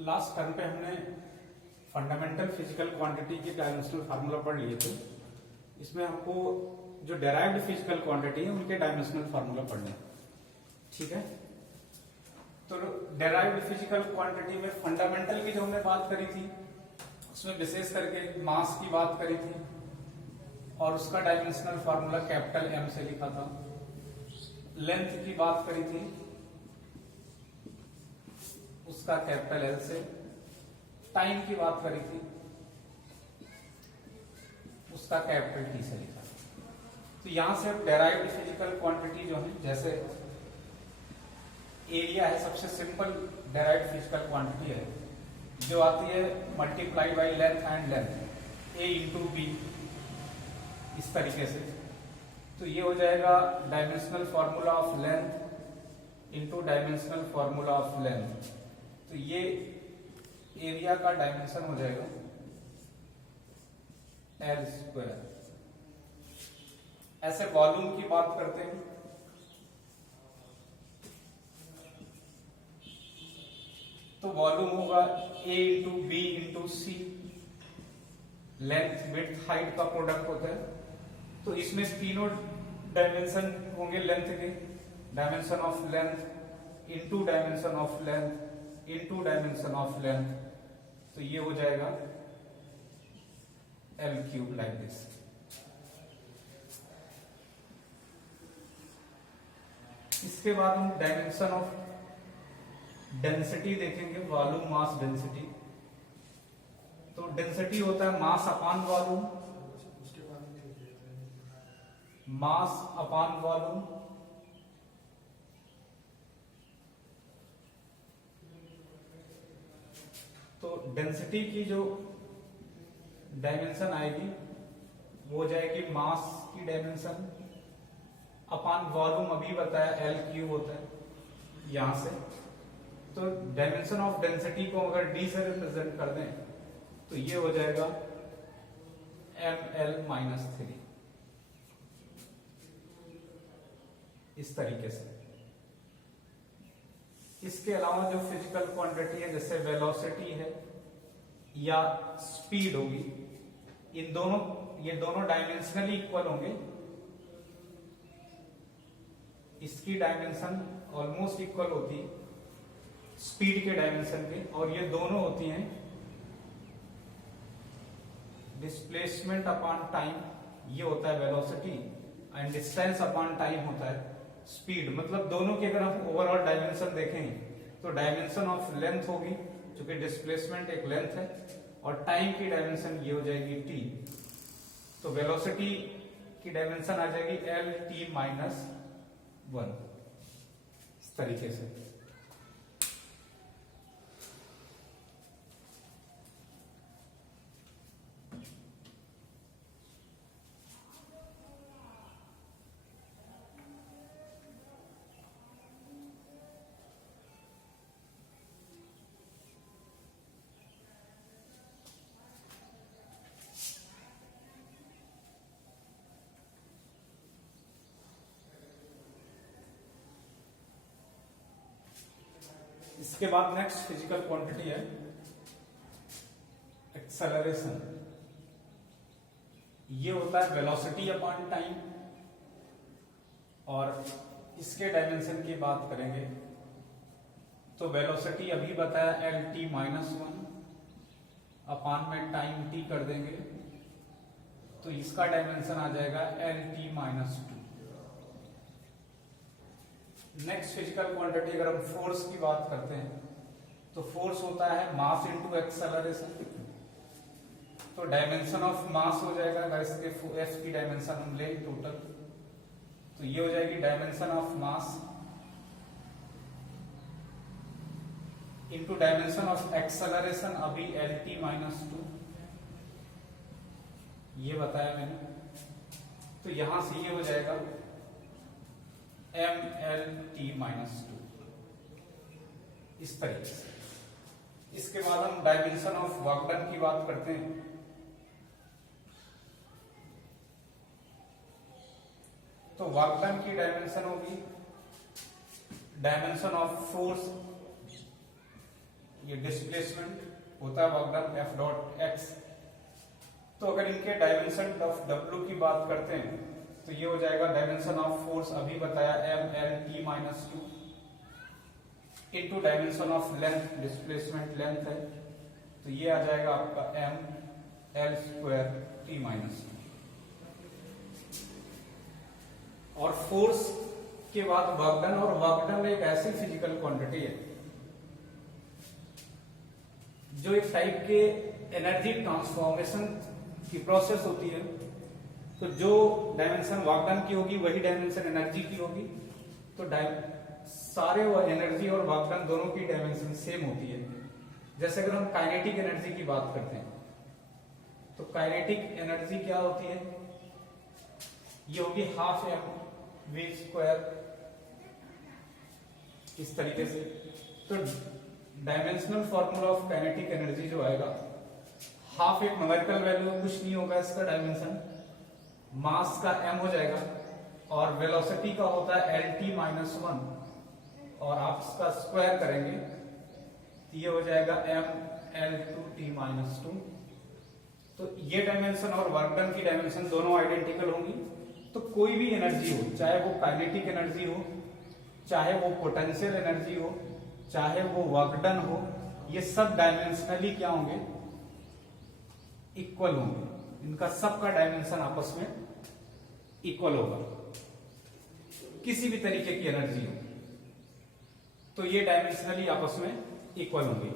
Last term पे हमने fundamental physical quantity के डायमेंशनल फार्मूला पढ़ लिए थे। इसमें हमको जो डेराइव्ड फिजिकल क्वांटिटी है उनके डायमेंशनल फार्मूला पढ़ने हैं। ठीक है, तो डेराइव्ड फिजिकल क्वांटिटी में फंडामेंटल की जो हमने बात करी थी उसमें विशेष करके मास की बात करी थी और उसका डायमेंशनल फार्मूला कैपिटल एम से लिखा था। लेंथ की बात करी थी उसका कैपिटल एल से। टाइम की बात करी थी उसका कैपिटल टी से लिखा। तो यहां से डेराइव्ड फिजिकल क्वांटिटी जो है, जैसे एरिया है सबसे सिंपल डेराइव्ड फिजिकल क्वांटिटी है, जो आती है multiply by length and length A into B, इस तरीके से। तो ये हो जाएगा dimensional formula of length into dimensional formula of length. तो ये एरिया का डायमेंशन हो जाएगा एल स्क्वायर। ऐसे वॉल्यूम की बात करते हैं तो वॉल्यूम होगा ए इंटू बी इंटू सी। लेंथ विड्थ हाइट का प्रोडक्ट होता है। तो इसमें तीनों डायमेंशन होंगे लेंथ के, dimension of length into dimension of length into dimension of length. तो ये हो जाएगा एल क्यूब लाइक दिस। इसके बाद हम डायमेंशन ऑफ डेंसिटी देखेंगे, वॉल्यूम मास डेंसिटी। तो डेंसिटी होता है मास अपान वॉल्यूम, मास अपान वॉल्यूम। तो डेंसिटी की जो डायमेंशन आएगी वो हो जाएगी मास की डायमेंशन अपान वॉल्यूम। अभी बताया एल क्यूब होता है यहां से। तो डायमेंशन ऑफ डेंसिटी को अगर डी से रिप्रेजेंट कर दें तो ये हो जाएगा एम एल माइनस 3, इस तरीके से। इसके अलावा जो फिजिकल क्वांटिटी है, जैसे वेलोसिटी है या स्पीड होगी, ये दोनों डायमेंशनली इक्वल होंगे। इसकी डायमेंशन ऑलमोस्ट इक्वल होती है स्पीड के डायमेंशन के, और ये दोनों होती हैं डिस्प्लेसमेंट अपॉन टाइम, ये होता है velocity, and distance upon time होता है स्पीड। मतलब दोनों की अगर हम ओवरऑल डायमेंशन देखें तो डायमेंशन ऑफ लेंथ होगी, क्योंकि डिस्प्लेसमेंट एक लेंथ है, और टाइम की डायमेंशन ये हो जाएगी टी। तो वेलोसिटी की डायमेंशन आ जाएगी एल टी माइनस 1, इस तरीके से। इसके बाद नेक्स्ट फिजिकल क्वांटिटी है एक्सेलरेशन। ये होता है वेलोसिटी अपॉन टाइम, और इसके डायमेंशन की बात करेंगे तो वेलोसिटी अभी बताया एल टी माइनस 1 अपॉन में टाइम टी कर देंगे तो इसका डायमेंशन आ जाएगा L T minus 2। Next physical quantity अगर हम फोर्स की बात करते हैं तो फोर्स होता है मास इनटू एक्सेलरेशन। तो डायमेंशन ऑफ मास हो जाएगा, अगर इसके एफ की डायमेंशन हम ले टोटल, तो ये हो जाएगी dimension of mass into dimension of acceleration, अभी एल टी माइनस 2, ये बताया मैंने। तो यहां से ये हो जाएगा एम एल टी माइनस 2, इस तरीके से। इसके बाद हम डायमेंशन ऑफ वर्क डन की बात करते हैं। तो वर्क डन की डायमेंशन होगी डायमेंशन ऑफ फोर्स ये डिस्प्लेसमेंट होता है work done F dot x. तो अगर इनके डायमेंशन ऑफ W की बात करते हैं तो ये हो जाएगा डायमेंशन ऑफ फोर्स अभी बताया MLT minus 2 into dimension of length, displacement length है तो ये आ जाएगा आपका ML स्क्वायर T माइनस 2। और फोर्स के बाद वर्क डन, और वर्क डन एक ऐसी फिजिकल क्वांटिटी है जो एक टाइप के एनर्जी ट्रांसफॉर्मेशन की प्रोसेस होती है। तो जो डायमेंशन वर्क डन की होगी वही डायमेंशन एनर्जी की होगी। तो सारे वो एनर्जी और वर्क डन दोनों की डायमेंशन सेम होती है। जैसे अगर हम काइनेटिक एनर्जी की बात करते हैं तो काइनेटिक एनर्जी क्या होती है, ये होगी हाफ mv स्क्वायर, इस तरीके से। तो dimensional formula of kinetic energy जो आएगा, हाफ एक न्यूमेरिकल वैल्यू है, कुछ नहीं होगा इसका डायमेंशन, मास का m हो जाएगा और वेलोसिटी का होता है lt माइनस 1 और आप इसका स्क्वायर करेंगे तो ये हो जाएगा ml2t माइनस 2। तो ये डायमेंशन और वर्क डन की डायमेंशन दोनों आइडेंटिकल होंगी। तो कोई भी एनर्जी हो, चाहे वो काइनेटिक एनर्जी हो, चाहे वो पोटेंशियल एनर्जी हो, चाहे वो वर्क डन हो, ये सब डायमेंशनली क्या होंगे, इक्वल होंगे। इनका सबका डायमेंशन आपस में इक्वल होगा। किसी भी तरीके की एनर्जी हो तो ये डायमेंशनली आपस में इक्वल होंगे।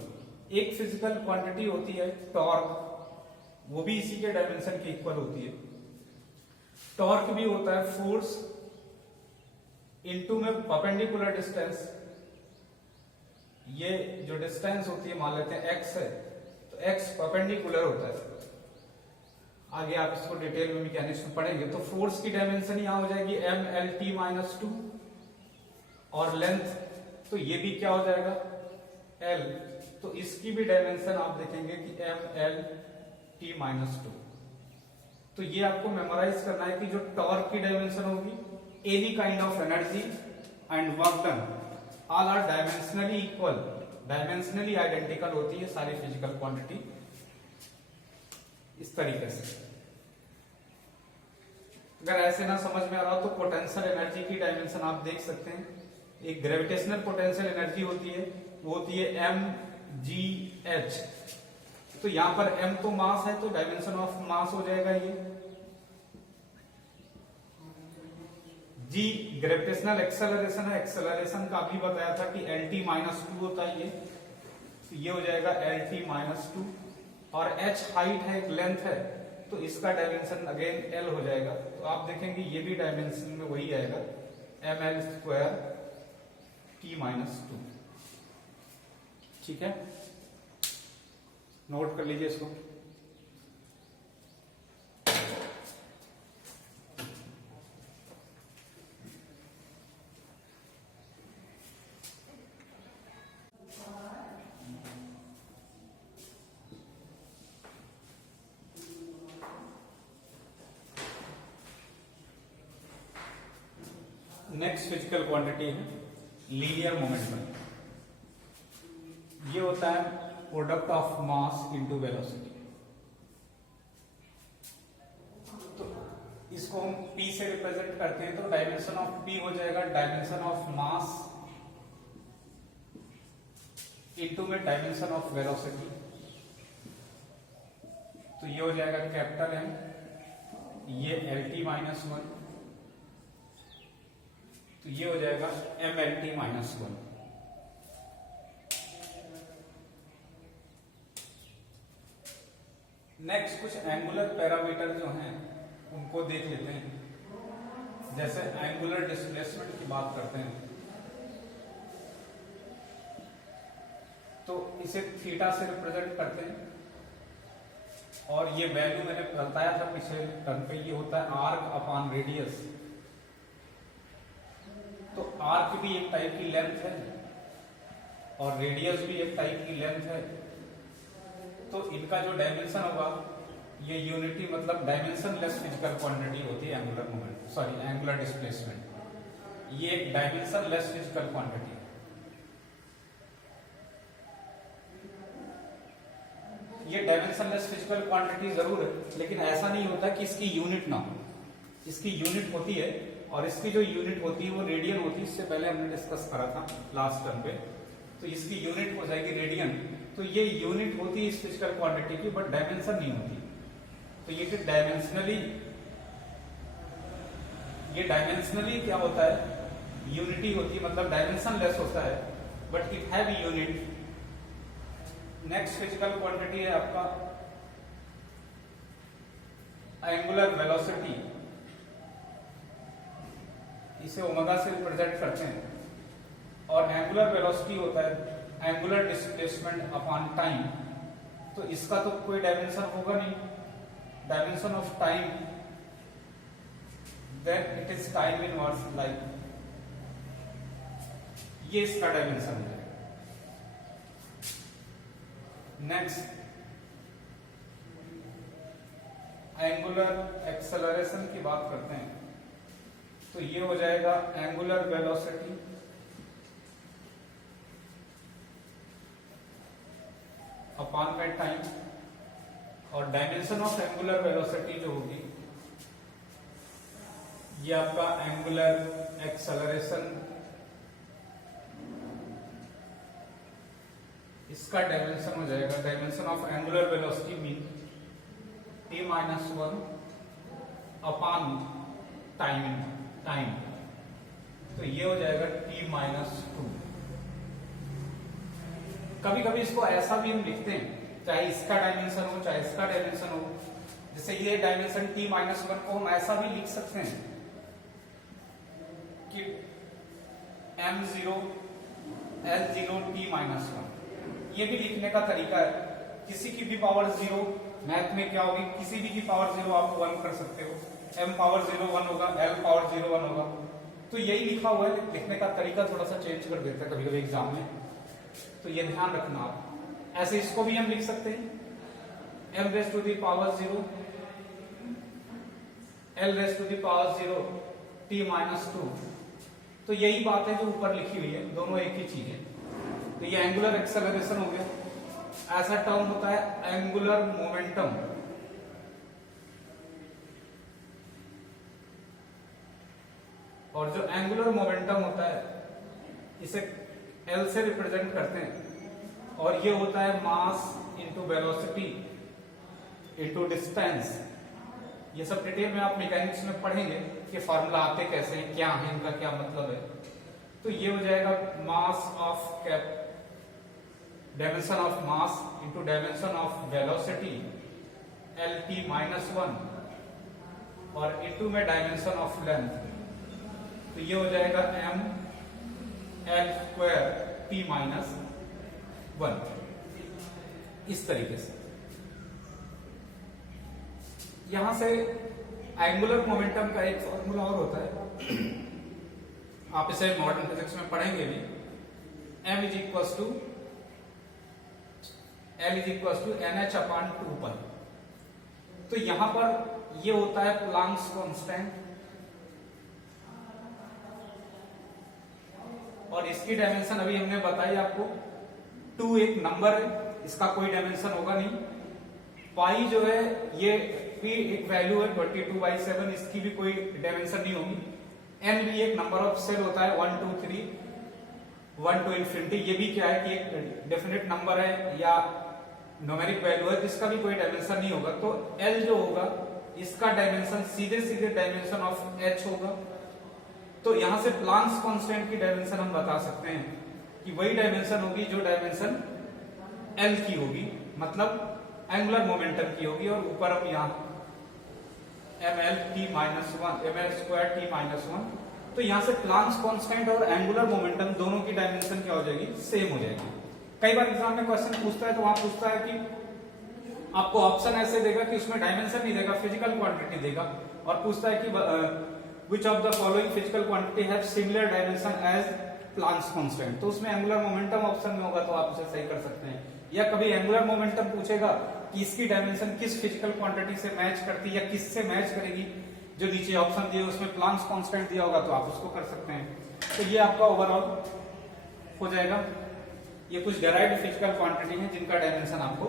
एक फिजिकल क्वांटिटी होती है टॉर्क, वो भी इसी के डायमेंशन की इक्वल होती है। टॉर्क भी होता है फोर्स इनटू में परपेंडिकुलर डिस्टेंस। ये जो डिस्टेंस होती है मान लेते हैं x है, तो x परपेंडिकुलर होता है। आगे आप इसको डिटेल में मैकेनिक्स में पढ़ेंगे। तो फोर्स की डायमेंशन यहां हो जाएगी mlt माइनस 2 और लेंथ तो ये भी क्या हो जाएगा l। तो इसकी भी डायमेंशन आप देखेंगे कि mlt माइनस 2। तो ये आपको मेमोराइज करना है कि जो टॉर्क की डायमेंशन होगी, any kind of energy and work done all are dimensionally equal, dimensionally identical होती है सारी फिजिकल क्वांटिटी इस तरीके से। अगर ऐसे ना समझ में आ रहा हो तो पोटेंशियल एनर्जी की डायमेंशन आप देख सकते हैं। एक ग्रेविटेशनल पोटेंशियल एनर्जी होती है, वो होती है mgh। तो यहां पर m तो मास है तो डायमेंशन ऑफ मास हो जाएगा ये। g ग्रेविटेशनल एक्सेलरेशन है, एक्सेलरेशन का भी बताया था कि lt माइनस 2 होता है ये, तो ये हो जाएगा lt माइनस 2। और h हाइट है, एक लेंथ है, तो इसका डायमेंशन अगेन l हो जाएगा। तो आप देखेंगे ये भी डायमेंशन में वही आएगा ml स्क्वायर t माइनस 2। ठीक है, नोट कर लीजिए इसको। नेक्स्ट फिजिकल क्वांटिटी है लीनियर मोमेंटम। ये होता है product of mass into velocity. तो इसको हम p से रिप्रेजेंट करते हैं, तो डायमेंशन ऑफ p हो जाएगा डायमेंशन ऑफ मास इनटू में डायमेंशन ऑफ वेलोसिटी। तो ये हो जाएगा कैपिटल M, ये lt माइनस 1, तो ये हो जाएगा mlt माइनस 1। नेक्स्ट कुछ एंगुलर पैरामीटर जो हैं उनको देख लेते हैं। जैसे एंगुलर डिस्प्लेसमेंट की बात करते हैं तो इसे थीटा से रिप्रेजेंट करते हैं, और ये वैल्यू मैंने बताया था पिछले टर्म पे, ये होता है आर्क अपॉन रेडियस। तो आर्क भी एक टाइप की लेंथ है और रेडियस भी एक टाइप की लेंथ है। तो इनका जो डायमेंशन होगा, ये यूनिटी मतलब डायमेंशन लेस फिजिकल क्वांटिटी होती है angular moment, sorry angular displacement. ये एक डायमेंशन लेस फिजिकल क्वांटिटी है। ये डायमेंशनलेस फिजिकल क्वांटिटी जरूर है, लेकिन ऐसा नहीं होता कि इसकी यूनिट ना हो। इसकी यूनिट होती है, और इसकी जो यूनिट होती है वो रेडियन होती है। इससे पहले हमने डिस्कस करा था लास्ट टर्म पे। तो इसकी यूनिट हो जाएगी रेडियन। तो ये यूनिट होती है इस फिजिकल क्वांटिटी की, बट डायमेंशन नहीं होती। तो ये डायमेंशनली क्या होता है, यूनिटी होती है, मतलब डायमेंशन लेस होता है, but it have unit. Next physical quantity है आपका एंगुलर वेलोसिटी। इसे ओमेगा से रिप्रेजेंट करते हैं, और एंगुलर वेलोसिटी होता है एंगुलर डिस्प्लेसमेंट अपॉन टाइम। तो इसका तो कोई डायमेंशन होगा नहीं, dimension of time, then it is time inverse like, ये इसका डायमेंशन है। नेक्स्ट एंगुलर एक्सेलरेशन की बात करते हैं। तो ये हो जाएगा एंगुलर वेलोसिटी अपॉन में टाइम, और डायमेंशन ऑफ एंगुलर वेलोसिटी जो होगी ये आपका एंगुलर एक्सेलरेशन, इसका डायमेंशन हो जाएगा, dimension of angular velocity mean t-1 upon time. तो ये हो जाएगा t-2। कभी कभी इसको ऐसा भी हम लिखते हैं, चाहे इसका डायमेंशन हो चाहे इसका डायमेंशन हो। जैसे ये डायमेंशन t-1 को हम ऐसा भी लिख सकते हैं कि m0 L0 t-1। ये भी लिखने का तरीका है। किसी की भी पावर 0, मैथ में क्या होगी, किसी भी की पावर 0 आप 1 कर सकते हो। m पावर 0 1 होगा, l पावर 0 1 होगा। तो यही लिखा हुआ है, लिखने का तरीका थोड़ा सा चेंज कर देता है कभी कभी एग्जाम में, तो ये ध्यान रखना आप। ऐसे इसको भी हम लिख सकते हैं m raise to the power 0 l raise to the power 0 t-2। तो यही बात है जो ऊपर लिखी हुई है, दोनों एक ही चीज है। तो ये एंगुलर एक्सेलरेशन हो गया। ऐसा टर्म होता है एंगुलर मोमेंटम। और जो एंगुलर मोमेंटम होता है इसे L से रिप्रेजेंट करते हैं, और ये होता है mass into velocity into distance. ये सब डिटेल में आप मैकेनिक्स में पढ़ेंगे कि फॉर्मूला आते कैसे हैं, क्या है, इनका क्या मतलब है। तो ये हो जाएगा mass of cap, dimension of mass into dimension of velocity LT-1, और इंटू में डायमेंशन ऑफ लेंथ। तो ये हो जाएगा mL² t-1। इस तरीके से यहां से एंगुलर मोमेंटम का एक फॉर्मूला और होता है, आप इसे मॉडर्न फिजिक्स में पढ़ेंगे भी। m is equal to L is equal to NH/2π। तो यहां पर ये होता है प्लांक्स कांस्टेंट, और इसकी डायमेंशन अभी हमने बताई आपको 2 एक नंबर है, इसका कोई डायमेंशन होगा नहीं। पाई जो है ये भी एक वैल्यू है 22/7, इसकी भी कोई डायमेंशन नहीं होगी। n भी एक नंबर ऑफ सेल होता है 1 2 3 1 to infinity। ये भी क्या है कि एक डेफिनेट नंबर है या न्यूमेरिक वैल्यू है जिसका भी कोई डायमेंशन नहीं होगा। तो L जो होगा इसका डायमेंशन सीधे डायमेंशन ऑफ h होगा। तो यहां से प्लांक्स कांस्टेंट की डायमेंशन हम बता सकते हैं कि वही डायमेंशन होगी जो डायमेंशन L की होगी, मतलब एंगुलर मोमेंटम की होगी। और ऊपर हम यहाँ mL² t-1। तो यहां से प्लांक्स कांस्टेंट और एंगुलर मोमेंटम दोनों की डायमेंशन क्या हो जाएगी, सेम हो जाएगी। कई बार एग्जाम में क्वेश्चन पूछता है तो वहां पूछता है कि आपको ऑप्शन ऐसे देगा कि उसमें डायमेंशन नहीं देगा, फिजिकल क्वांटिटी देगा, और पूछता है कि which of the following physical quantity have similar dimension as Planck's constant। तो उसमें एंगुलर मोमेंटम ऑप्शन में होगा तो आप उसे सही कर सकते हैं। या कभी एंगुलर मोमेंटम पूछेगा कि इसकी डायमेंशन किस फिजिकल क्वांटिटी से मैच करती है या किससे मैच करेगी, जो नीचे ऑप्शन दिए उसमें प्लांक्स कांस्टेंट दिया होगा तो आप उसको कर सकते हैं। तो ये आपका ओवरऑल हो जाएगा। ये कुछ डेराइव्ड फिजिकल क्वांटिटी है जिनका डायमेंशन आपको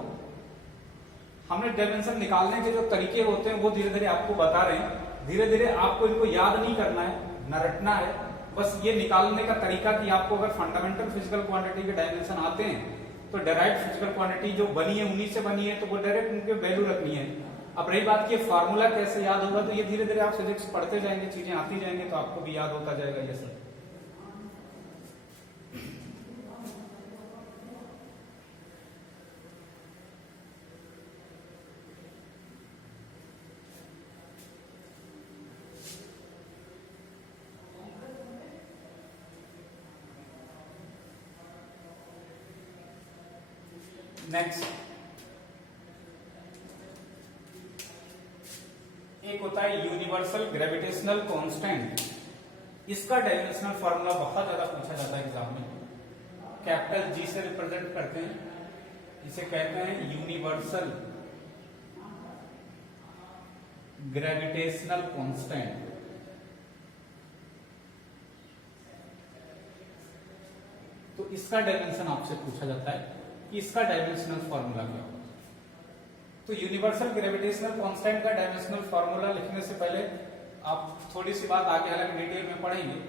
हमने डायमेंशन निकालने के जो तरीके होते हैं वो धीरे धीरे आपको बता रहे हैं। धीरे धीरे आपको इनको याद नहीं करना है, न रटना है, बस ये निकालने का तरीका कि आपको अगर फंडामेंटल फिजिकल क्वांटिटी के डायमेंशन आते हैं तो डायरेक्ट फिजिकल क्वांटिटी जो बनी है उन्हीं से बनी है, तो वो डायरेक्ट उनके वैल्यू रखनी है। अब रही बात कि फार्मूला कैसे याद होगा, तो ये धीरे धीरे आप फिजिक्स पढ़ते जाएंगे, चीजें आती जाएंगे, तो आपको भी याद होता जाएगा ये सब। नेक्स्ट एक होता है यूनिवर्सल ग्रेविटेशनल कांस्टेंट। इसका डायमेंशनल फार्मूला बहुत ज्यादा पूछा जाता है एग्जाम में। कैपिटल जी से रिप्रेजेंट करते हैं, इसे कहते हैं यूनिवर्सल ग्रेविटेशनल कांस्टेंट। तो इसका डायमेंशन आपसे पूछा जाता है कि इसका डायमेंशनल फार्मूला क्या होगा। तो यूनिवर्सल ग्रेविटेशनल कांस्टेंट का डायमेंशनल फार्मूला लिखने से पहले आप थोड़ी सी बात आगे हालांकि डिटेल में पढ़ेंगे।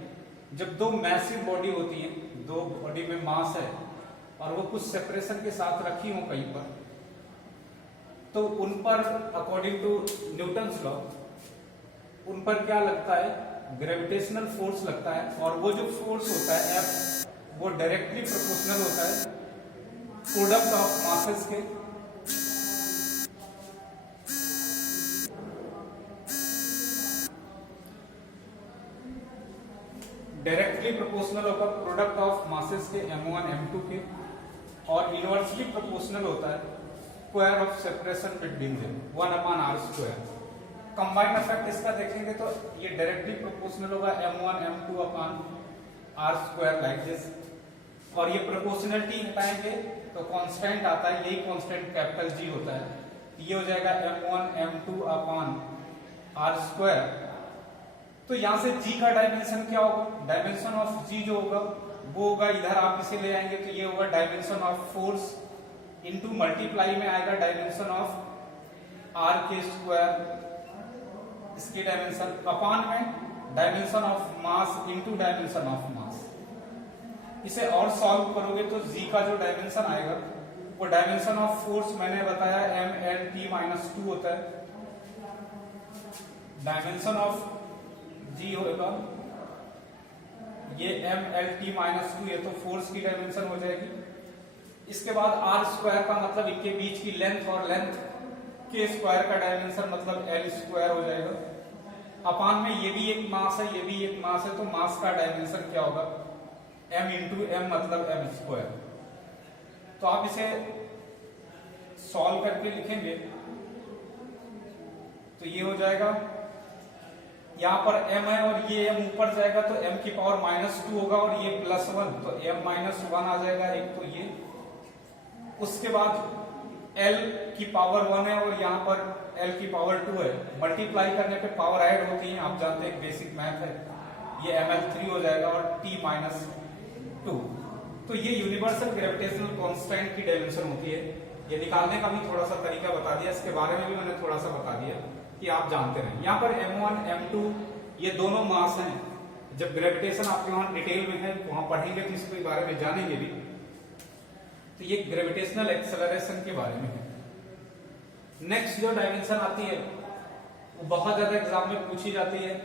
जब दो मैसिव बॉडी होती है, दो बॉडी में मास है और वो कुछ सेपरेशन के साथ रखी हो कहीं पर, तो उन पर अकॉर्डिंग टू न्यूटन्स लॉ उन पर क्या लगता है, ग्रेविटेशनल फोर्स लगता है। और वो जो फोर्स होता है F, वो डायरेक्टली प्रोपोर्शनल होता है प्रोडक्ट ऑफ मासेस के डायरेक्टली प्रोपोर्शनल होगा प्रोडक्ट ऑफ मासेस के m1 m2 के, और इनवर्सली प्रोपोर्शनल होता है square of separation between them 1/r²। Combined effect इसका देखेंगे तो ये डायरेक्टली प्रोपोर्शनल होगा m1 m2/r² लाइक दिस। और ये प्रोपोर्शनलिटी हटाएंगे तो कांस्टेंट आता है, यही कांस्टेंट कैपिटल जी होता है। ये हो जाएगा m1 m2/r²। तो यहां से g का डायमेंशन क्या होगा, डायमेंशन ऑफ g जो होगा वो होगा, इधर आप इसे ले आएंगे तो ये होगा dimension of force into multiply में आएगा डायमेंशन ऑफ r², इसकी डायमेंशन अपान में dimension of mass into dimension of mass. इसे और सॉल्व करोगे तो g का जो डायमेंशन आएगा वो डायमेंशन ऑफ फोर्स मैंने बताया mLT-2 होता है। डायमेंशन ऑफ g होगा ये mLT-2, ये तो फोर्स की डायमेंशन हो जाएगी। इसके बाद r² का मतलब इनके बीच की लेंथ, और लेंथ के स्क्वायर का डायमेंशन मतलब L² हो जाएगा। अपान में ये भी एक मास है, ये भी एक मास है, तो मास का डायमेंशन क्या होगा m इंटू m मतलब m²। तो आप इसे सॉल्व करके लिखेंगे तो ये हो जाएगा, यहां पर m है और ये m ऊपर जाएगा तो m की पावर -2 होगा और ये +1 तो m-1 आ जाएगा एक, तो ये। उसके बाद l की पावर 1 है और यहाँ पर l की पावर 2 है, मल्टीप्लाई करने पे पावर ऐड होती है, आप जानते हैं बेसिक मैथ है। ये ml3 हो जाएगा और t-2। तो ये यूनिवर्सल ग्रेविटेशनल कांस्टेंट की डायमेंशन होती है। ये निकालने का भी थोड़ा सा तरीका बता दिया, इसके बारे में भी मैंने थोड़ा सा बता दिया कि आप जानते रहे। यहाँ पर m1 m2 ये दोनों मास हैं। जब ग्रेविटेशन आपके वहां डिटेल में है वहां पढ़ेंगे तो इसके बारे में जानेंगे भी। तो ये ग्रेविटेशनल एक्सेलरेशन के बारे में है। नेक्स्ट जो डायमेंशन आती है वो बहुत ज्यादा एग्जाम में पूछी जाती है,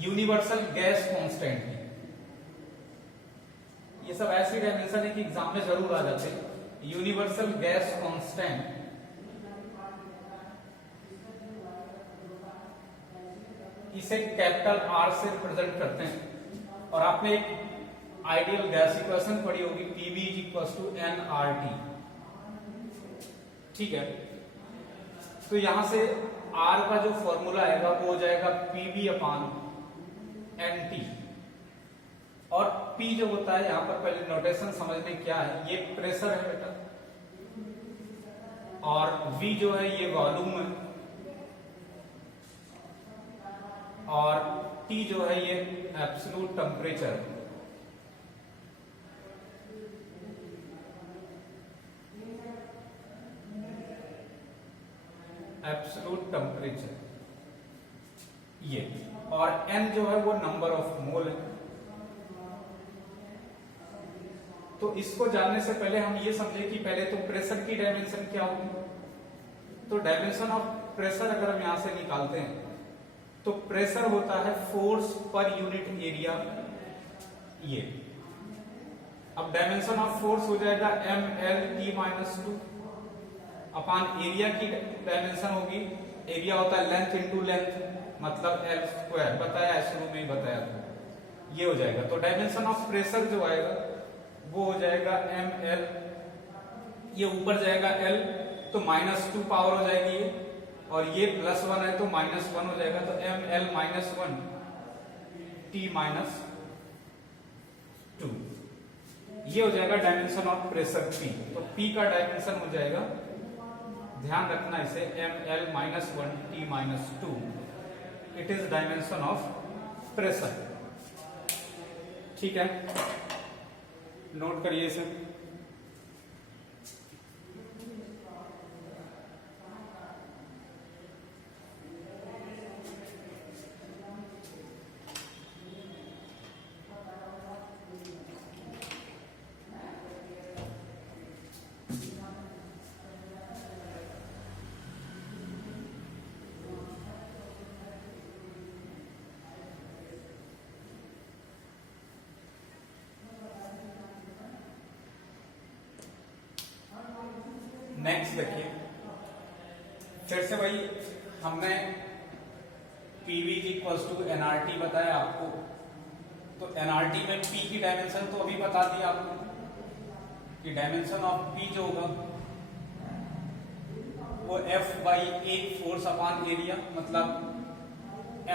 यूनिवर्सल गैस कांस्टेंट की। ये सब ऐसी डायमेंशन है कि एग्जाम में जरूर आ जाते हैं। यूनिवर्सल गैस कांस्टेंट, इसे कैपिटल R से रिप्रेजेंट करते हैं। और आपने एक आइडियल गैस इक्वेशन पढ़ी होगी, PV = nRT, ठीक है। तो यहां से R का जो फॉर्मूला आएगा वो हो जाएगा PV/NT। और P जो होता है, यहां पर पहले नोटेशन समझ लें क्या है। ये प्रेशर है बेटा, और V जो है ये वॉल्यूम है, और T जो है ये एब्सोल्यूट टेम्परेचर है। एब्सोल्यूट टेम्परेचर ये, और n जो है वो नंबर ऑफ मोल है। तो इसको जानने से पहले हम ये समझे कि पहले तो प्रेशर की डायमेंशन क्या होगी। तो डायमेंशन ऑफ प्रेशर अगर हम यहां से निकालते हैं तो प्रेशर होता है फोर्स पर यूनिट एरिया ये। अब डायमेंशन ऑफ फोर्स हो जाएगा mL(T-2) अपान एरिया की डायमेंशन होगी, एरिया होता है लेंथ इंटू लेंथ मतलब L², बताया शुरू में ही बताया था, ये हो जाएगा। तो डायमेंशन ऑफ प्रेशर जो आएगा वो हो जाएगा mL, ये ऊपर जाएगा L तो -2 पावर हो जाएगी ये, और ये +1 है तो -1 हो जाएगा, तो mL-1 T-2 ये हो जाएगा डायमेंशन ऑफ प्रेशर P। तो P का डायमेंशन हो जाएगा, ध्यान रखना इसे, mL-1 T-2 it is dimension of pressure. ठीक है, नोट करिए इसे। नेक्स्ट देखिए, फिर से वही हमने PV = nRT बताया आपको, तो nRT में P की डायमेंशन तो अभी बता दी आपको कि डायमेंशन ऑफ P जो होगा वो F/A फोर्स अपान एरिया मतलब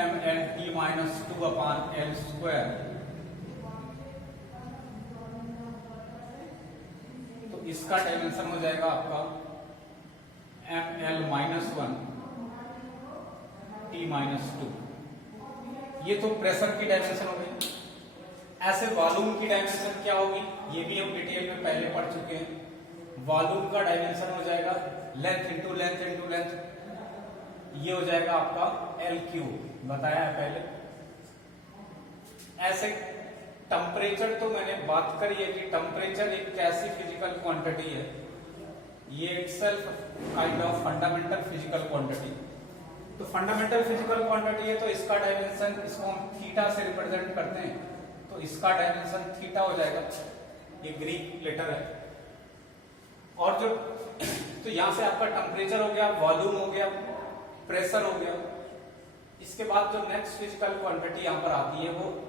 mL(T-2) अपान L²। तो इसका डायमेंशन हो जाएगा आपका mL-1 T-2। ये तो प्रेशर की डायमेंशन हो गई। ऐसे वॉल्यूम की डायमेंशन क्या होगी ये भी हम डिटेल में पहले पढ़ चुके हैं। वॉल्यूम का डायमेंशन हो जाएगा length into length into length, ये हो जाएगा आपका L3, बताया है पहले। ऐसे टेम्परेचर तो मैंने बात करी है कि टेम्परेचर एक कैसी फिजिकल क्वांटिटी है, ये itself kind of fundamental physical quantity. तो फंडामेंटल फिजिकल क्वांटिटी है तो इसका डायमेंशन, इसको हम थीटा से रिप्रेजेंट करते हैं, तो इसका डायमेंशन थीटा हो जाएगा, ये ग्रीक लेटर है। और जो तो यहां से आपका टेम्परेचर हो गया, वॉल्यूम हो गया, प्रेशर हो गया। इसके बाद जो नेक्स्ट फिजिकल क्वांटिटी यहां पर आती है वो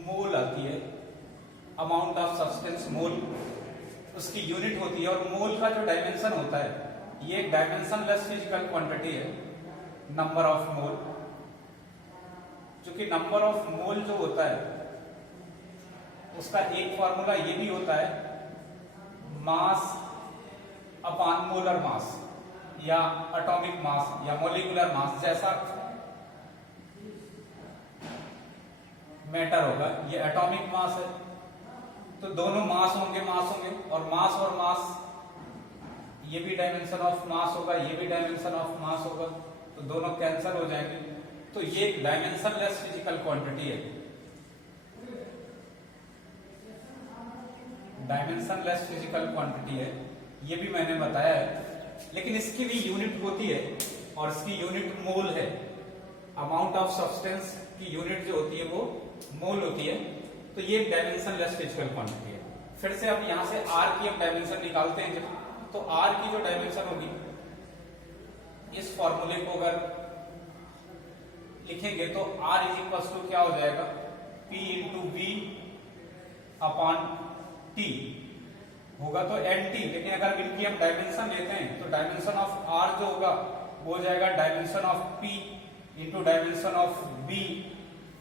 मोल आती है, अमाउंट ऑफ सब्सटेंस मोल, उसकी यूनिट होती है। और मोल का जो डायमेंशन होता है ये एक डायमेंशनलेस फिजिकल क्वांटिटी है, नंबर ऑफ मोल। क्योंकि नंबर ऑफ मोल जो होता है उसका एक फॉर्मूला ये भी होता है, मास अपान मोलर मास या एटॉमिक मास या मोलिकुलर मास, जैसा मैटर होगा। ये एटॉमिक मास है तो दोनों मास होंगे, और मास ये भी डायमेंशन ऑफ मास होगा, ये भी डायमेंशन ऑफ मास होगा, तो दोनों कैंसिल हो जाएंगे। तो ये एक डायमेंशनलेस फिजिकल क्वांटिटी है, डायमेंशनलेस फिजिकल क्वांटिटी है, ये भी मैंने बताया है। लेकिन इसकी भी यूनिट होती है और इसकी यूनिट मोल है। अमाउंट ऑफ सब्सटेंस की यूनिट जो होती है वो मोल होती है। तो ये डायमेंशनलेस फिजिकल क्वांटिटी है। फिर से अब यहां से R की हम डायमेंशन निकालते हैं, तो R की जो डायमेंशन होगी, इस फॉर्मूले को अगर लिखेंगे तो R = क्या हो जाएगा, P × V अपान T होगा तो NT। लेकिन अगर इनकी हम डायमेंशन लेते हैं तो डायमेंशन ऑफ R जो होगा वो हो जाएगा dimension of P × dimension of V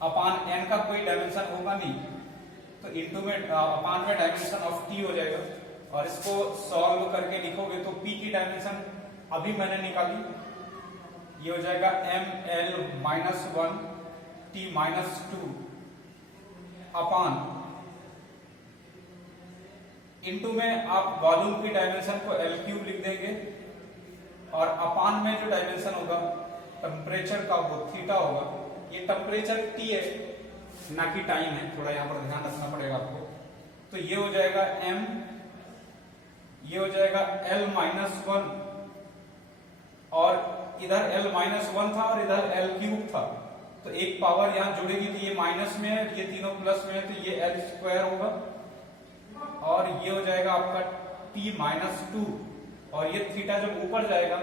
upon N का कोई डायमेंशन होगा नहीं, तो इंटू में अपान में डायमेंशन ऑफ T हो जाएगा। और इसको सॉल्व करके लिखोगे तो P की डायमेंशन अभी मैंने निकाली, ये हो जाएगा mL-1 T-2 अपान इंटू में आप वॉल्यूम की डायमेंशन को L3 लिख देंगे, और अपान में जो डायमेंशन होगा टेम्परेचर का वो थीटा होगा। ये टेम्परेचर टी है ना कि टाइम है, थोड़ा यहाँ पर ध्यान रखना पड़ेगा आपको। तो ये हो जाएगा m, ये हो जाएगा L-1 और इधर L-1 था और इधर L³ था, तो एक पावर यहाँ जुड़ेगी तो ये माइनस में है, ये तीनों प्लस में है, तो ये L² होगा और ये हो जाएगा आपका T-2 और ये थीटा जब ऊपर जाएगा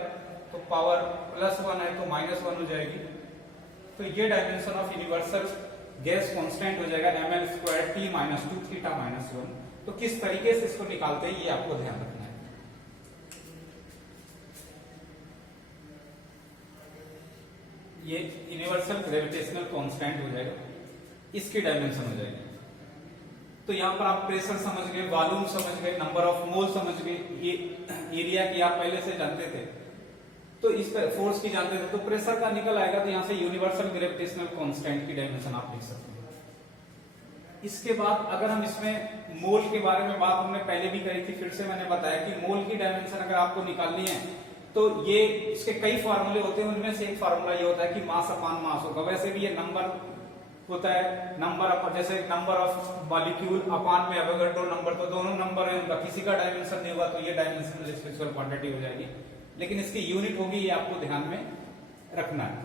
तो पावर +1 है तो -1 हो जाएगी। तो ये dimension of universal gas constant हो जाएगा mL² T-2 थीटा -1। तो किस तरीके से इसको निकालते हैं ये आपको ध्यान रखना है। ये यूनिवर्सल ग्रेविटेशनल कांस्टेंट हो जाएगा, इसकी डायमेंशन हो जाएगी। तो यहाँ पर आप प्रेशर समझ गए, वॉल्यूम समझ गए, नंबर ऑफ मोल समझ गए, ये एरिया की आप पहले से जानते थे, तो इस पर फोर्स की जानते थे, तो प्रेशर का निकल आएगा। तो यहाँ से यूनिवर्सल ग्रेविटेशनल कांस्टेंट की डायमेंशन आप लिख सकते हैं। इसके बाद अगर हम इसमें मोल के बारे में बात हमने पहले भी करी थी, फिर से मैंने बताया कि मोल की डायमेंशन अगर आपको निकालनी है तो ये इसके कई फार्मूले होते हैं, उनमें से एक फार्मूला ये होता है कि मास अपान मास होगा। वैसे भी ये नंबर होता है, नंबर अप, जैसे नंबर ऑफ मॉलिक्यूल अपान में एवोगाड्रो नंबर, तो दोनों नंबर है उनका, किसी का डायमेंशन नहीं होगा तो ये डायमेंशनल स्पेसिफिक क्वांटिटी हो जाएगी, लेकिन इसकी यूनिट होगी, ये आपको ध्यान में रखना है।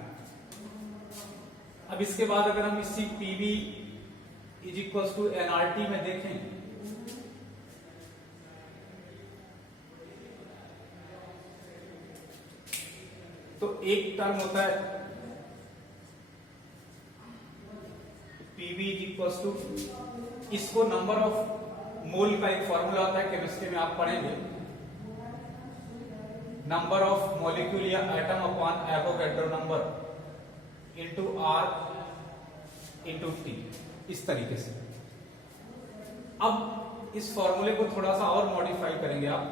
अब इसके बाद अगर हम इसी पीवी = nRT में देखें तो एक टर्म होता है पीवी = इसको नंबर ऑफ मोल का एक फॉर्मूला होता है, केमिस्ट्री में आप पढ़ेंगे, नंबर ऑफ मॉलिक्यूल या atom upon Avogadro number into R into T, इस तरीके से। अब इस फॉर्मूले को थोड़ा सा और मॉडिफाई करेंगे आप,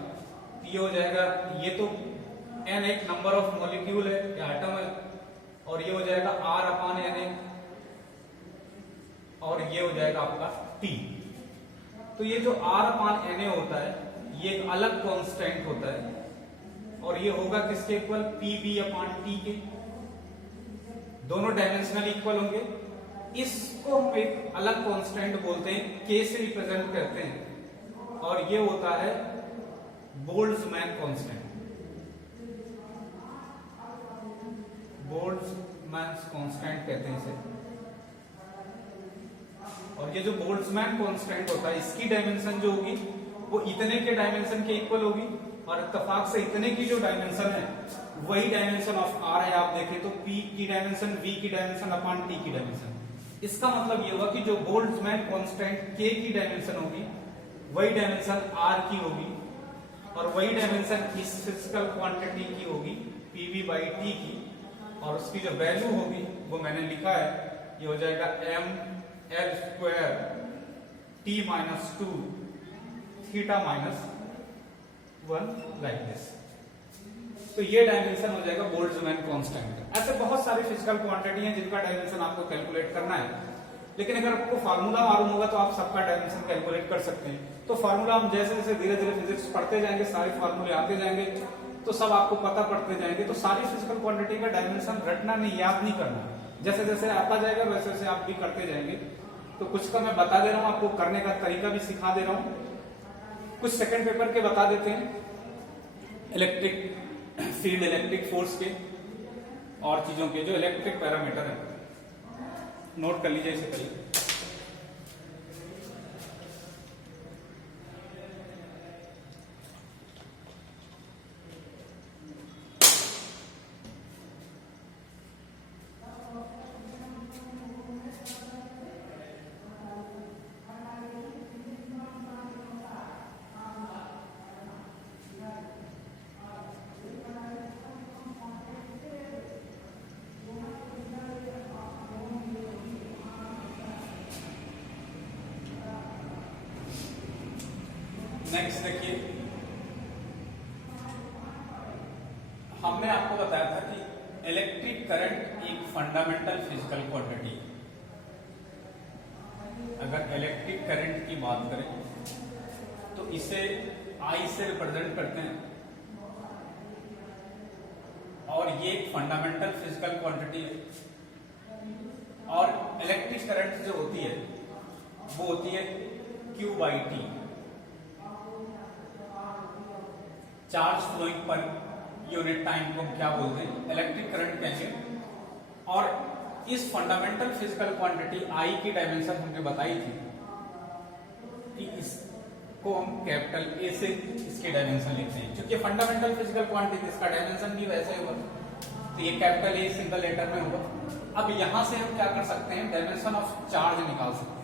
ये हो जाएगा, ये तो n एक नंबर ऑफ मॉलिक्यूल है या एटम है, और ये हो जाएगा R/Na और ये हो जाएगा आपका T। तो ये जो R/Na होता है ये एक अलग कांस्टेंट होता है और ये होगा किसके इक्वल, PV/T के, दोनों डायमेंशनल इक्वल होंगे। इसको हम एक अलग कांस्टेंट बोलते हैं, K से रिप्रेजेंट करते हैं, और ये होता है बोल्ट्जमैन कांस्टेंट। बोल्ट्जमैन कांस्टेंट कहते हैं इसे। और ये जो बोल्ट्जमैन कांस्टेंट होता है इसकी डायमेंशन जो होगी वो इतने के डायमेंशन के इक्वल होगी, और इत्तेफाक से इतने की जो डायमेंशन है वही डायमेंशन ऑफ R है। आप देखें तो P की डायमेंशन, V की डायमेंशन अपॉन T की डायमेंशन। इसका मतलब ये होगा कि जो बोल्ट्जमैन कांस्टेंट K की डायमेंशन होगी वही डायमेंशन R की होगी, और वही डायमेंशन इस फिजिकल क्वांटिटी की होगी PV/T की, और उसकी जो वैल्यू होगी वो मैंने लिखा है, ये हो जाएगा mL² T-2 theta -1 like this. तो ये डायमेंशन हो जाएगा बोल्ट्जमैन कांस्टेंट। ऐसे बहुत सारी फिजिकल क्वांटिटी हैं जिनका डायमेंशन आपको कैलकुलेट करना है, लेकिन अगर आपको फार्मूला मालूम होगा तो आप सबका डायमेंशन कैलकुलेट कर सकते हैं। तो फार्मूला हम जैसे जैसे धीरे धीरे फिजिक्स पढ़ते जाएंगे, सारे फार्मूले आते जाएंगे, तो सब आपको पता पड़ते जाएंगे। तो सारी फिजिकल क्वांटिटी का डायमेंशन रटना नहीं, याद नहीं करना, जैसे जैसे आता जाएगा वैसे वैसे आप भी करते जाएंगे। तो कुछ का मैं बता दे रहा हूँ, आपको करने का तरीका भी सिखा दे रहा हूँ। कुछ सेकंड पेपर के बता देते हैं, इलेक्ट्रिक फील्ड, इलेक्ट्रिक फोर्स के और चीजों के जो इलेक्ट्रिक पैरामीटर है, नोट कर लीजिए इसे पहले। नेक्स्ट देखिए, हमने आपको बताया था कि इलेक्ट्रिक करंट एक फंडामेंटल फिजिकल क्वांटिटी। अगर इलेक्ट्रिक करंट की बात करें तो इसे I से रिप्रेजेंट करते हैं, ये एक फंडामेंटल फिजिकल क्वांटिटी है। और इलेक्ट्रिक करंट जो होती है वो होती है Q/T, charge flowing per unit time को हम क्या बोलते हैं, इलेक्ट्रिक करंट कहेंगे। और इस फंडामेंटल फिजिकल क्वांटिटी आई की डायमेंशन हमने बताई थी कि इसको हम कैपिटल ए से इसकी डायमेंशन लिखते हैं, क्योंकि फंडामेंटल फिजिकल क्वांटिटी इसका डायमेंशन भी वैसे ही होगा, तो ये कैपिटल ए सिंगल लेटर में होगा। अब यहां से हम क्या कर सकते हैं, डायमेंशन ऑफ चार्ज निकाल सकते हैं।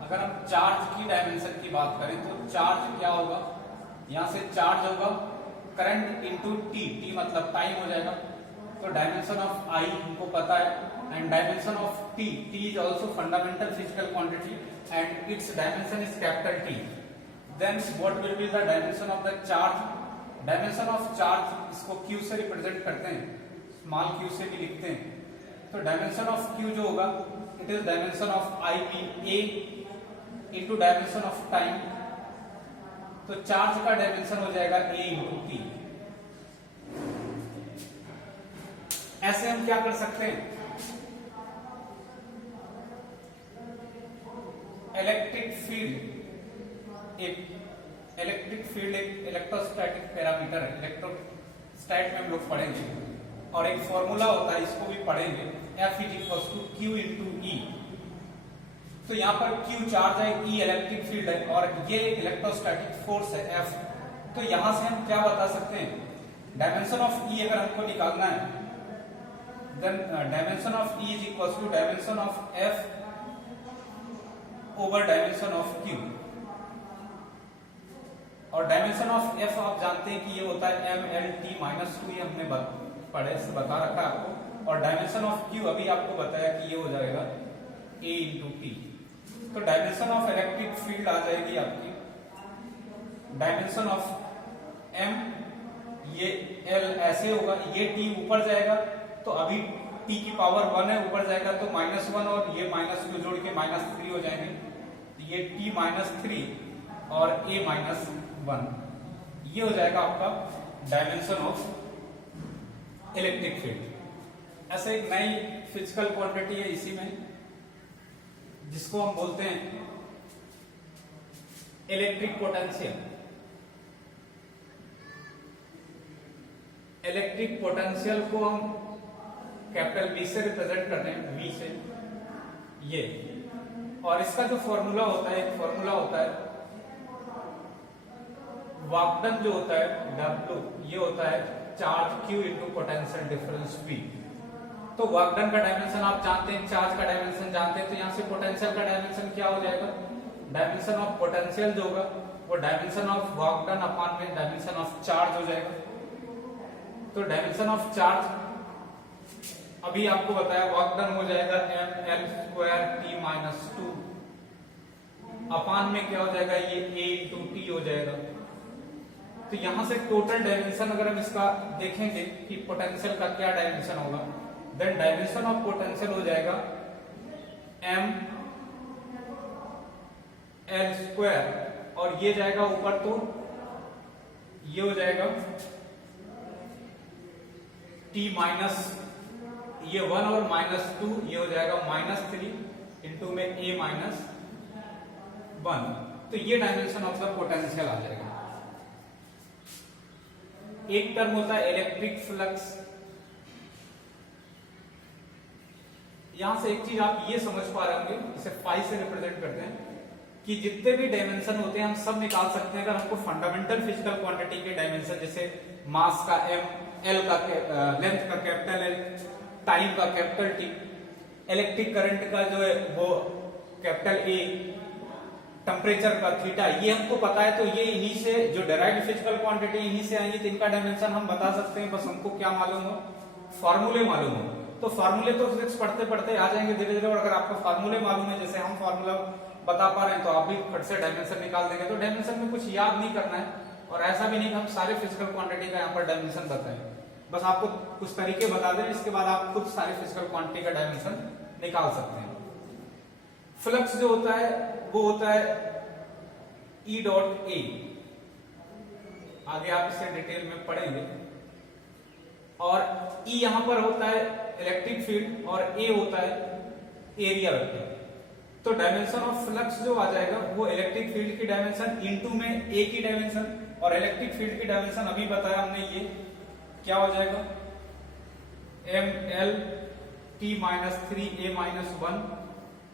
अगर हम चार्ज की डायमेंशन की बात करें तो चार्ज क्या होगा, यहां से चार्ज होगा करंट इंटू टी, टी मतलब टाइम हो जाएगा। तो डायमेंशन ऑफ आई हमको पता है, and dimension of T, T is also fundamental physical quantity and its dimension is capital T. Then what will be the dimension of the charge, dimension of charge इसको Q से represent करते हैं, small Q से भी लिखते हैं। तो dimension of Q जो होगा it is dimension of I mean A into dimension of time. तो चार्ज का डायमेंशन हो जाएगा ए इंटू टी। ऐसे हम क्या कर सकते हैं, इलेक्ट्रिक फील्ड एक इलेक्ट्रोस्टैटिक पैरामीटर है, इलेक्ट्रोस्टैट में हम लोग पढ़ेंगे, और एक फॉर्मूला होता है इसको भी पढ़ेंगे, F = Q × E। तो यहाँ पर Q चार्ज है, E इलेक्ट्रिक फील्ड है, और ये एक इलेक्ट्रोस्टैटिक फोर्स है F। तो यहां से हम क्या बता सकते हैं, डायमेंशन ऑफ E अगर हमको निकालना है, then dimension of E is equal to dimension of F over dimension of Q। और डायमेंशन ऑफ F आप जानते हैं कि ये होता है mLT-2, ये हमने पढ़े से बता रखा है आपको। और डायमेंशन ऑफ Q अभी आपको बताया कि ये हो जाएगा A × T। तो डायमेंशन ऑफ इलेक्ट्रिक फील्ड आ जाएगी आपकी, डायमेंशन ऑफ M, ये L ऐसे होगा, ये T ऊपर जाएगा, तो अभी T की पावर 1 है, ऊपर जाएगा तो -1, और ये -2 जोड़ के -3 हो जाएंगे, तो ये T -3 और A -1, ये हो जाएगा आपका डायमेंशन ऑफ इलेक्ट्रिक फील्ड। ऐसे एक नई फिजिकल क्वांटिटी है इसी में, जिसको हम बोलते हैं इलेक्ट्रिक पोटेंशियल। इलेक्ट्रिक पोटेंशियल को हम कैपिटल बी से रिप्रेजेंट करते हैं, V से ये, और इसका जो फॉर्मूला होता है, एक फॉर्मूला होता है वाकडन जो होता है W, ये होता है charge Q × potential difference V। तो वाकडन का डायमेंशन आप जानते हैं, चार्ज का डायमेंशन जानते हैं, तो यहां से पोटेंशियल का डायमेंशन क्या हो जाएगा, डायमेंशन ऑफ पोटेंशियल जो होगा वो डायमेंशन ऑफ वाकडन अपॉन में डायमेंशन ऑफ चार्ज हो जाएगा। तो डायमेंशन ऑफ चार्ज अभी आपको बताया वाकडन हो जाएगा mL²T-2 अपान में क्या हो जाएगा, ये A × T हो जाएगा। तो यहां से टोटल डायमेंशन अगर हम इसका देखेंगे कि पोटेंशियल का क्या डायमेंशन होगा, देन डायमेंशन ऑफ पोटेंशियल हो जाएगा mL², और ये जाएगा ऊपर, तो ये हो जाएगा T माइनस ये 1 और -2, ये हो जाएगा -3 इंटू में A -1। तो ये डायमेंशन ऑफ द पोटेंशियल आ जाएगा। एक टर्म होता है इलेक्ट्रिक फ्लक्स। यहां से एक चीज आप ये समझ पा रहे होंगे, इसे फाई से रिप्रेजेंट करते हैं, कि जितने भी डायमेंशन होते हैं हम सब निकाल सकते हैं अगर हमको फंडामेंटल फिजिकल क्वांटिटी के डायमेंशन, जैसे मास का M, L का लेंथ का कैपिटल L, टाइम का कैपिटल T, इलेक्ट्रिक करंट का जो है वो कैपिटल A, टेम्परेचर का थीटा, ये हमको पता है। तो ये इन्हीं से जो डेराइव्ड फिजिकल क्वांटिटी इन्हीं से आएंगी, तो इनका डायमेंशन हम बता सकते हैं। बस हमको क्या मालूम हो, फॉर्मूले मालूम हो। तो फॉर्मूले तो फिजिक्स पढ़ते पढ़ते आ जाएंगे धीरे धीरे, और अगर आपको फॉर्मूले मालूम है, जैसे हम फॉर्मूला बता पा रहे हैं, तो आप भी फट से डायमेंशन निकाल देंगे। तो डायमेंशन में कुछ याद नहीं करना है, और ऐसा भी नहीं कि हम सारे फिजिकल क्वांटिटी का यहाँ पर डायमेंशन बताएं, बस आपको कुछ तरीके बता दें, इसके बाद आप खुद सारे फिजिकल क्वांटिटी का डायमेंशन निकाल सकते हैं। फ्लक्स जो होता है वो होता है E.A, आगे आप इसे डिटेल में पढ़ेंगे। और E यहां पर होता है इलेक्ट्रिक फील्ड और A होता है एरिया वेक्टर। तो डायमेंशन ऑफ फ्लक्स जो आ जाएगा वो इलेक्ट्रिक फील्ड की डायमेंशन इनटू में A की डायमेंशन, और इलेक्ट्रिक फील्ड की डायमेंशन अभी बताया हमने, ये क्या हो जाएगा ml t minus 3a minus 1.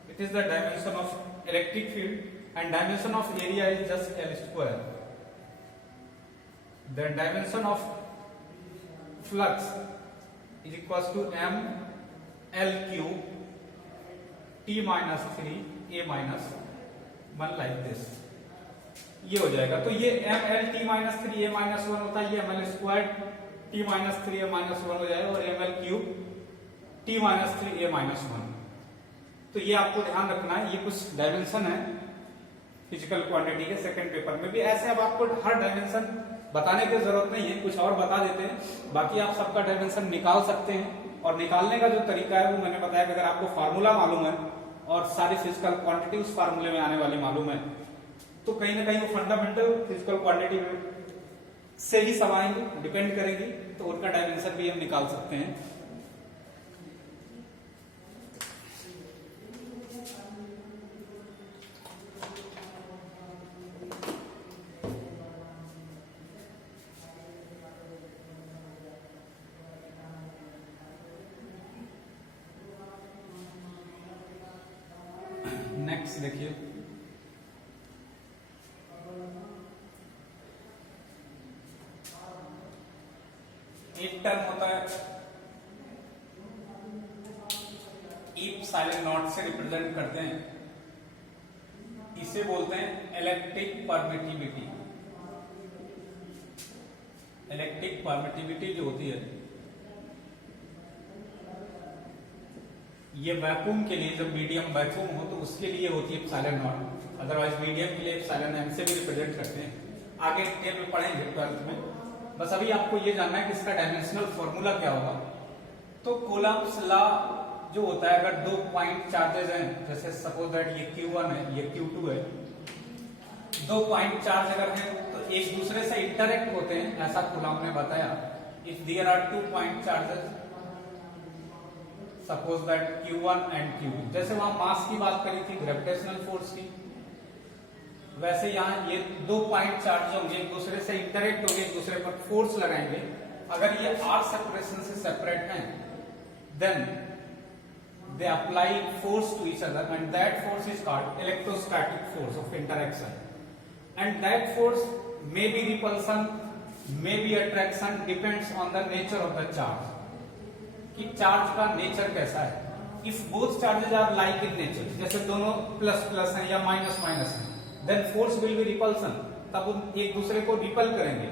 It is the dimension of electric field, and dimension of area is just L square. The dimension of flux is equals to m L cube t minus 3 a minus 1 like this. ये हो जाएगा। तो ये m L t minus 3 a minus 1 होता है, ये m L squared t minus 3 a minus 1 हो जाएगा, और m L cube t minus 3 a minus 1। तो ये आपको ध्यान रखना है, ये कुछ डायमेंशन है फिजिकल क्वांटिटी के। सेकंड पेपर में भी ऐसे अब आपको हर डायमेंशन बताने की जरूरत नहीं है, कुछ और बता देते हैं, बाकी आप सबका डायमेंशन निकाल सकते हैं। और निकालने का जो तरीका है वो मैंने बताया कि अगर आपको फार्मूला मालूम है और सारी फिजिकल क्वांटिटी उस फार्मूले में आने वाली मालूम है, तो कहीं ना कहीं वो फंडामेंटल फिजिकल क्वांटिटी से ही सब आएंगे, डिपेंड करेंगी, तो उनका डायमेंशन भी हम निकाल सकते हैं। नेक्स्ट देखिए, एक टर्म होता है इप्सिलॉन नॉट से रिप्रेजेंट करते हैं, इसे बोलते हैं इलेक्ट्रिक परमिटिविटी। इलेक्ट्रिक परमिटिविटी जो होती है ये वैक्यूम के लिए, जब मीडियम वैक्यूम हो तो उसके लिए होती है इप्सिलॉन नॉट, अदरवाइज मीडियम के लिए इप्सिलॉन एम से भी रिप्रेजेंट करते हैं। आगे डिटेल में पढ़ेंगे 12th में, बस अभी आपको ये जानना है कि इसका डायमेंशनल फॉर्मूला क्या होगा। तो कूलम्ब्स लॉ जो होता है, अगर दो पॉइंट चार्जेस हैं, जैसे सपोज दैट ये Q1 है, ये Q2 है, दो पॉइंट चार्ज अगर है तो एक दूसरे से इंटरेक्ट होते हैं, ऐसा कूलम्ब ने बताया। If there are 2 point charges, suppose that Q1 and Q2, जैसे वहां मास की बात करी थी, ग्रेविटेशनल फोर्स की, वैसे यहाँ ये दो पॉइंट चार्ज होंगे, एक दूसरे से इंटरेक्ट होंगे, एक दूसरे पर फोर्स लगाएंगे। अगर ये r सेपरेशन से सेपरेट हैं, then they apply force to each other, and that force is called electrostatic force of interaction, and that force may be repulsion, may be attraction, depends on the nature of the charge, कि charge का nature कैसा है। If both charges are like in nature, जैसे दोनों plus plus हैं या minus minus हैं, then force will be repulsion, तब वो एक दूसरे को रिपल करेंगे।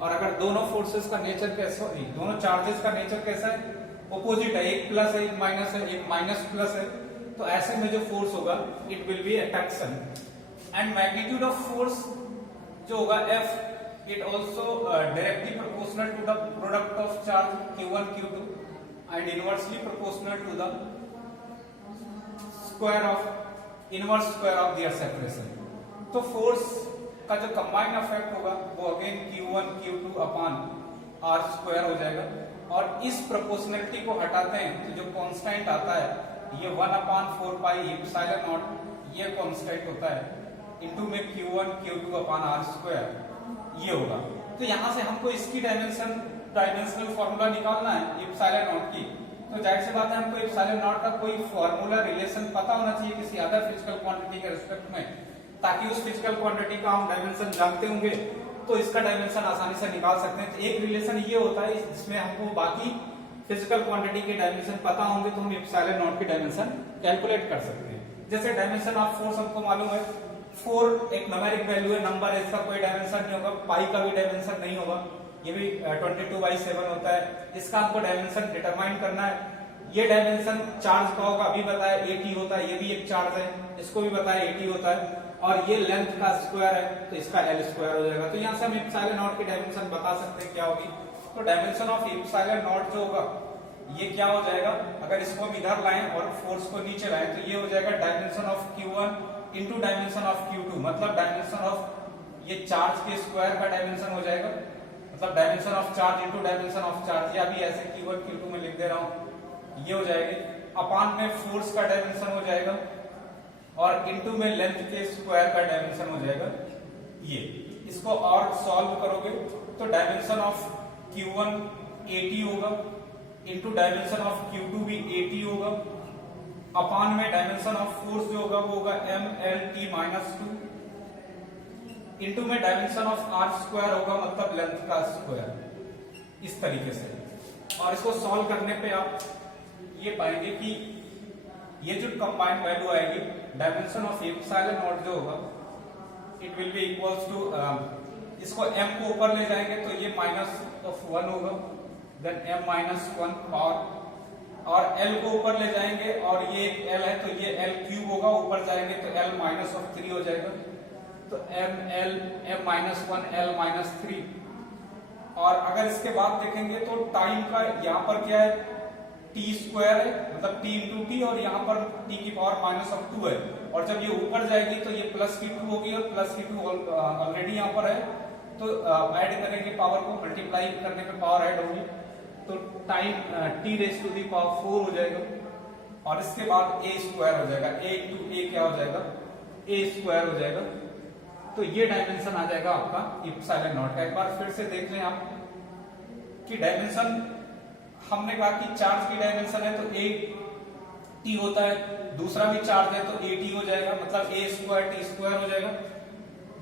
और अगर दोनों फोर्सेस का नेचर कैसा, दोनों चार्जेस का नेचर कैसा है, ऑपोजिट है, एक प्लस है, एक माइनस है, एक माइनस प्लस है, तो ऐसे में जो फोर्स होगा it will be attraction. And magnitude of force जो होगा F, it also directly proportional to the product of charge Q1 Q2 and inversely proportional to the inverse square of their separation। तो force का जो combined effect होगा वो again Q1 Q2 upon R square हो जाएगा, और इस proportionality को हटाते हैं तो जो कांस्टेंट आता है ये 1/4 पाई इप्सिलॉन नॉट, ये कांस्टेंट होता है, इनटू में Q1 Q2 upon R square, ये होगा। तो यहां से हमको इसकी डायमेंशनल फॉर्मूला निकालना है इप्सिलॉन नॉट की, तो जाहिर सी बात है हमको इप्सिलॉन नॉट का कोई फॉर्मूला रिलेशन पता होना चाहिए किसी अदर फिजिकल क्वांटिटी के रिस्पेक्ट में, ताकि उस फिजिकल क्वांटिटी का हम डायमेंशन जानते होंगे तो इसका डायमेंशन आसानी से निकाल सकते हैं। तो एक रिलेशन ये होता है जिसमें हमको बाकी फिजिकल क्वांटिटी के डायमेंशन पता होंगे तो हम इप्सिलॉन नॉट की डायमेंशन कैलकुलेट कर सकते हैं। जैसे डायमेंशन ऑफ फोर्स हमको मालूम है, 4 एक न्यूमेरिक वैल्यू है, नंबर है, इसका कोई डायमेंशन नहीं होगा, पाई का भी डायमेंशन नहीं होगा, ये भी 22/7 होता है, इसका हमको डायमेंशन डिटरमाइन करना है। ये डायमेंशन चार्ज का होगा, अभी बताया 80 होता है, ये भी एक चार्ज है, इसको भी बताया 80 होता है, और ये लेंथ का स्क्वायर है तो इसका L स्क्वायर हो जाएगा। तो यहाँ से हम इप्सिलॉन नॉट की डायमेंशन बता सकते हैं क्या होगी। तो डायमेंशन ऑफ इप्सिलॉन नॉट जो होगा ये क्या हो जाएगा, अगर इसको हम इधर लाएं और फोर्स को नीचे लाएं तो ये हो जाएगा dimension of Q1 into dimension of Q2, मतलब डायमेंशन ऑफ ये चार्ज के स्क्वायर का डायमेंशन हो जाएगा, मतलब dimension of charge into dimension of charge, या भी ऐसे Q1 Q2 में लिख दे रहा हूं, ये हो जाएगी। अपान में फोर्स का डायमेंशन हो जाएगा और इनटू में लेंथ के स्क्वायर का डायमेंशन हो जाएगा ये। इसको और सॉल्व करोगे तो डायमेंशन ऑफ Q1 80 होगा, इनटू डायमेंशन ऑफ Q2 भी 80 होगा, अपान में डायमेंशन ऑफ फोर्स जो होगा वो होगा MLT माइनस 2, इनटू में डायमेंशन ऑफ R स्क्वायर होगा, मतलब लेंथ का स्क्वायर, इस तरीके से। और इसको सॉल्व करने पे आप ये पाएंगे कि ये जो कंबाइंड वैल्यू आएगी डायमेंशन ऑफ एप्सिलॉन नॉट जो होगा it will be equals to, इसको m को ऊपर ले जाएंगे तो ये माइनस ऑफ 1 होगा, देन m माइनस 1 पावर, और l को ऊपर ले जाएंगे और ये एक l है तो ये l क्यूब होगा, ऊपर जाएंगे तो l माइनस ऑफ 3 हो जाएगा, तो m माइनस 1 l माइनस 3। और अगर इसके बाद देखेंगे तो टाइम का यहाँ पर क्या है t स्क्वायर है, मतलब t इंटू टी, और यहाँ पर t की पावर माइनस ऑफ 2 है, और जब ये ऊपर जाएगी तो ये प्लस की 2 होगी, और प्लस की 2 ऑलरेडी यहाँ पर है, तो ऐड करेंगे पावर को, मल्टीप्लाई करने पे पावर ऐड होगी, तो time t raise to the power 4 हो जाएगा, और इसके बाद a स्क्वायर हो जाएगा, a इंटू a क्या हो जाएगा a स्क्वायर हो जाएगा। तो ये डायमेंशन आ जाएगा आपका एप्सिलॉन नॉट का। एक बार फिर से देख लें आप कि डायमेंशन हमने कहा कि चार्ज की डायमेंशन है तो a t होता है, दूसरा भी चार्ज है तो a t हो जाएगा, मतलब a स्क्वायर t स्क्वायर हो जाएगा।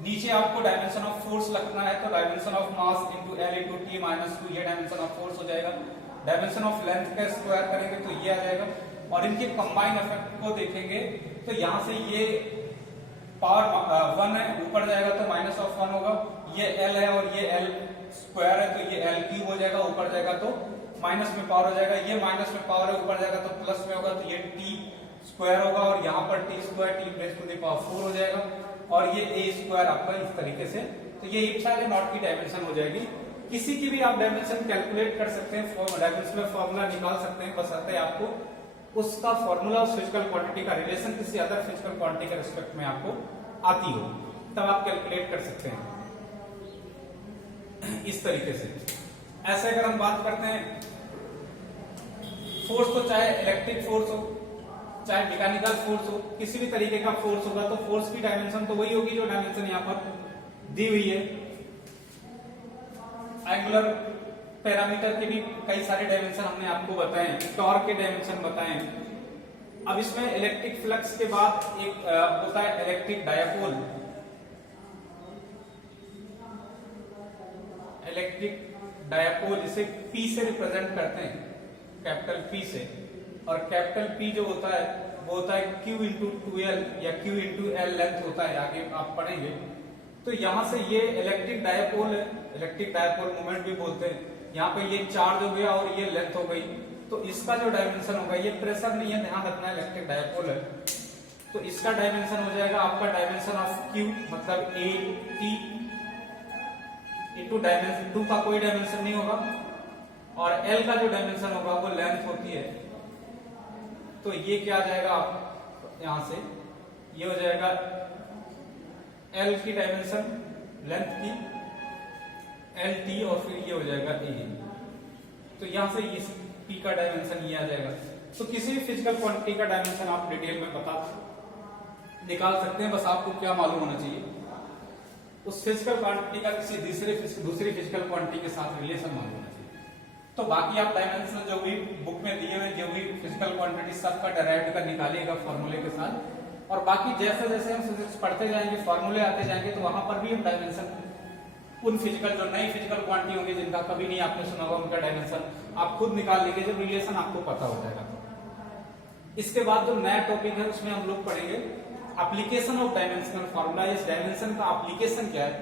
नीचे आपको डायमेंशन ऑफ फोर्स रखना है तो dimension of mass into l into T minus 2, ये डायमेंशन ऑफ फोर्स हो जाएगा। डायमेंशन ऑफ लेंथ का स्क्वायर करेंगे तो ये आ जाएगा, और इनके कंबाइन इफेक्ट को देखेंगे तो यहाँ से ये पावर 1 है, ऊपर जाएगा तो माइनस ऑफ 1 होगा, ये l है और ये l स्क्वायर है तो ये l क्यूब हो जाएगा, ऊपर जाएगा तो माइनस में पावर हो जाएगा, ये माइनस में पावर है, ऊपर जाएगा तो प्लस में होगा, तो ये t स्क्वायर होगा, और यहाँ पर t square t raise to the power 4 हो जाएगा, और ये a स्क्वायर आपका इस तरीके से। तो ये एप्सिलॉन नॉट की डायमेंशन हो जाएगी। किसी की भी आप डायमेंशन कैलकुलेट कर सकते हैं, डायमेंशनल फॉर्मूला निकाल सकते हैं, बशर्ते आपको उसका फॉर्मूला उस फिजिकल क्वांटिटी का रिलेशन किसी अदर फिजिकल क्वांटिटी के रिस्पेक्ट में आपको आती हो, तब आप कैलकुलेट कर सकते हैं इस तरीके से। ऐसे अगर हम बात करते हैं फोर्स, तो चाहे इलेक्ट्रिक फोर्स हो चाहे मैकेनिकल फोर्स हो, किसी भी तरीके का फोर्स होगा तो फोर्स की डायमेंशन तो वही होगी जो डायमेंशन यहाँ पर दी हुई है। एंगुलर पैरामीटर के भी कई सारे डायमेंशन हमने आपको बताए, टॉर्क के डायमेंशन बताए। अब इसमें इलेक्ट्रिक फ्लक्स के बाद एक होता है इलेक्ट्रिक डायपोल। इलेक्ट्रिक डायपोल इसे P से रिप्रेजेंट करते हैं, कैपिटल P से, और कैपिटल P जो होता है वो होता है Q इंटू 2L या Q इंटू L लेंथ होता है, आगे आप पढ़ेंगे। तो यहाँ से ये इलेक्ट्रिक डायपोल है, इलेक्ट्रिक डायपोल मोमेंट भी बोलते हैं। यहाँ पे ये चार्ज हो गया और ये लेंथ हो गई, तो इसका जो डायमेंशन होगा, ये प्रेशर नहीं है, ध्यान रखना, इलेक्ट्रिक डायपोल है, तो इसका डायमेंशन हो जाएगा आपका डायमेंशन ऑफ Q, मतलब a t इंटू डायमेंशन 2 का कोई डायमेंशन नहीं होगा, और L का जो डायमेंशन होगा वो लेंथ होती है, तो ये क्या आ जाएगा आप यहां से, ये हो जाएगा L की डायमेंशन लेंथ की एल टी, और फिर ये हो जाएगा ए, तो यहां से इस P का डायमेंशन ये आ जाएगा। तो किसी भी फिजिकल क्वांटिटी का डायमेंशन आप डिटेल में बता निकाल सकते हैं, बस आपको क्या मालूम होना चाहिए, उस फिजिकल क्वांटिटी का किसी दूसरी फिजिकल क्वांटिटी के साथ रिलेशन मालूम होना चाहिए। तो बाकी आप डायमेंशन जो भी बुक में दिए हुए जो भी फिजिकल क्वांटिटी सबका डेराइव्ड का निकालिएगा फॉर्मूले के साथ, और बाकी जैसे जैसे हम फिजिक्स पढ़ते जाएंगे, फॉर्मूले आते जाएंगे, तो वहां पर भी हम डायमेंशन उन फिजिकल जो नई फिजिकल क्वांटिटी होंगी जिनका कभी नहीं आपने सुना होगा, उनका डायमेंशन आप खुद निकाल लेंगे जब रिलेशन आपको पता हो जाएगा। इसके बाद जो नया टॉपिक है उसमें हम लोग पढ़ेंगे एप्लीकेशन ऑफ डायमेंशनल फार्मूला। इस डायमेंशन का एप्लीकेशन क्या है,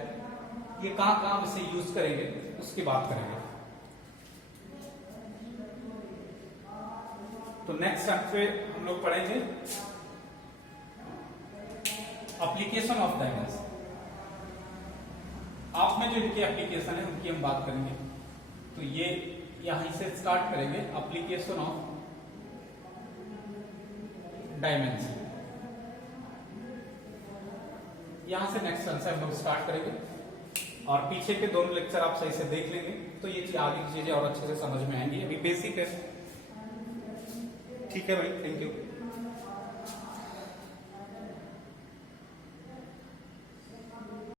ये कहां कहां हम इसे यूज करेंगे, उसकी बात करेंगे। तो नेक्स्ट पे हम लोग पढ़ेंगे एप्लीकेशन ऑफ डायमेंशन। आप में जो इनकी एप्लीकेशन है उनकी हम बात करेंगे। तो ये यहीं से स्टार्ट करेंगे, एप्लीकेशन ऑफ डायमेंशन, यहां से नेक्स्ट आंसर हम लोग स्टार्ट करेंगे। और पीछे के दोनों लेक्चर आप सही से देख लेंगे तो ये आगे की चीजें और अच्छे से समझ में आएंगी। अभी बेसिक है। ठीक है भाई, थैंक यू।